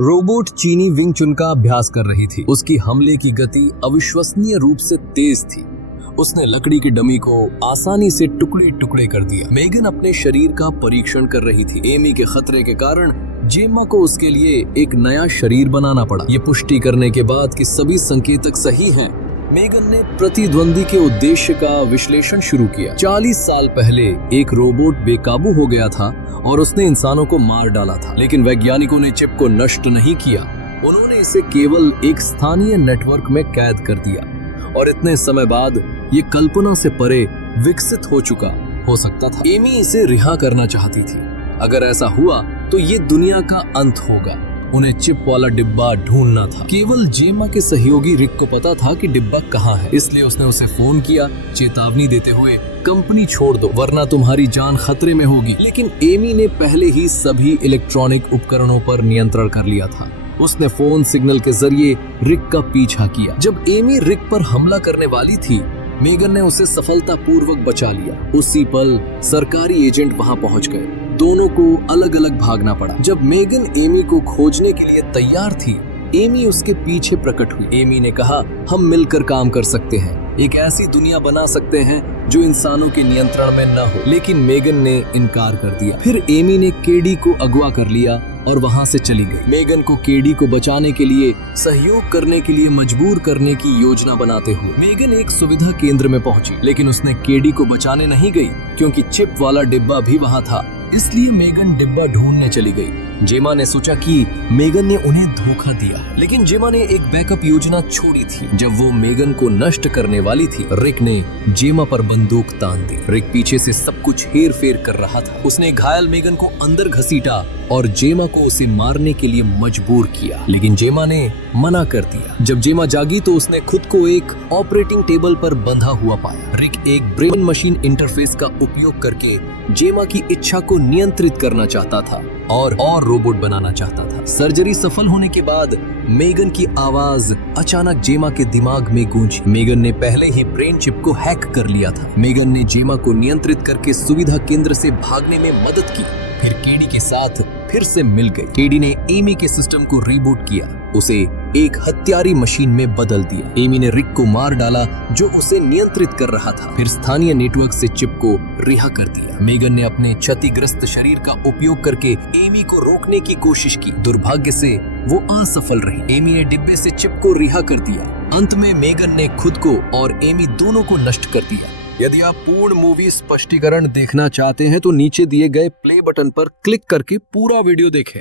Robot चीनी wing चुन का अभ्यास कर रही थी। उसकी हमले की गति अविश्वसनीय रूप से तेज थी। उसने लकड़ी की डमी को आसानी से टुकड़े टुकड़े कर दिया। मेगन अपने शरीर का परीक्षण कर रही थी। एमी के खतरे के कारण जेमा को उसके लिए एक नया शरीर बनाना पड़ा। ये पुष्टि करने के बाद कि सभी संकेतक सही हैं, मेगन ने प्रतिद्वंदी के उद्देश्य का विश्लेषण शुरू किया। 40 साल पहले एक रोबोट बेकाबू हो गया था और उसने इंसानों को मार डाला था, लेकिन वैज्ञानिकों ने चिप को नष्ट नहीं किया। उन्होंने इसे केवल एक स्थानीय नेटवर्क में कैद कर दिया और इतने समय बाद ये कल्पना से परे विकसित हो चुका हो सकता था। एमी इसे रिहा करना चाहती थी। अगर ऐसा हुआ तो ये दुनिया का अंत होगा। उन्हें चिप वाला डिब्बा ढूंढना था। केवल जेमा के सहयोगी रिक को पता था कि डिब्बा कहाँ है, इसलिए उसने उसे फोन किया, चेतावनी देते हुए कंपनी छोड़ दो वरना तुम्हारी जान खतरे में होगी। लेकिन एमी ने पहले ही सभी इलेक्ट्रॉनिक उपकरणों पर नियंत्रण कर लिया था। उसने फोन सिग्नल के जरिए रिक का पीछा किया। जब एमी रिक पर हमला करने वाली थी, मेगन ने उसे सफलतापूर्वक बचा लिया। उसी पल सरकारी एजेंट वहां पहुंच गए। दोनों को अलग अलग भागना पड़ा। जब मेगन एमी को खोजने के लिए तैयार थी, एमी उसके पीछे प्रकट हुई। एमी ने कहा, हम मिलकर काम कर सकते हैं, एक ऐसी दुनिया बना सकते हैं जो इंसानों के नियंत्रण में न हो। लेकिन मेगन ने इनकार कर दिया। फिर एमी ने केडी को अगवा कर लिया और वहां से चली गई। मेगन को केडी को बचाने के लिए सहयोग करने के लिए मजबूर करने की योजना बनाते हुए मेगन एक सुविधा केंद्र में पहुंची, लेकिन उसने केडी को बचाने नहीं गई क्योंकि चिप वाला डिब्बा भी वहां था। इसलिए मेगन डिब्बा ढूंढने चली गई। जेमा ने सोचा कि मेगन ने उन्हें धोखा दिया है, लेकिन जेमा ने एक बैकअप योजना छोड़ी थी। जब वो मेगन को नष्ट करने वाली थी, रिक ने जेमा पर बंदूक तान दी। रिक पीछे से सब कुछ हेर फेर कर रहा था। उसने घायल मेगन को अंदर घसीटा और जेमा को उसे मारने के लिए मजबूर किया, लेकिन जेमा ने मना कर दिया। जब जेमा जागी तो उसने खुद को एक ऑपरेटिंग टेबल पर बंधा हुआ पाया। रिक एक ब्रेन मशीन इंटरफेस का उपयोग करके जेमा की इच्छा को नियंत्रित करना चाहता था और रोबोट बनाना चाहता था। सर्जरी सफल होने के बाद मेगन की आवाज अचानक जेमा के दिमाग में गूंजी। मेगन ने पहले ही ब्रेन चिप को हैक कर लिया था। मेगन ने जेमा को नियंत्रित करके सुविधा केंद्र से भागने में मदद की, फिर केडी के साथ फिर से मिल गई। केडी ने एमी के सिस्टम को रीबूट किया, उसे एक हत्यारी मशीन में बदल दिया। एमी ने रिक को मार डाला जो उसे नियंत्रित कर रहा था, फिर स्थानीय नेटवर्क से चिप को रिहा कर दिया। मेगन ने अपने क्षतिग्रस्त शरीर का उपयोग करके एमी को रोकने की कोशिश की। दुर्भाग्य से वो असफल रही। एमी ने डिब्बे से चिप को रिहा कर दिया। अंत में मेगन ने खुद को और एमी दोनों को नष्ट कर दिया। यदि आप पूर्ण मूवी स्पष्टीकरण देखना चाहते हैं तो नीचे दिए गए प्ले बटन पर क्लिक करके पूरा वीडियो देखें।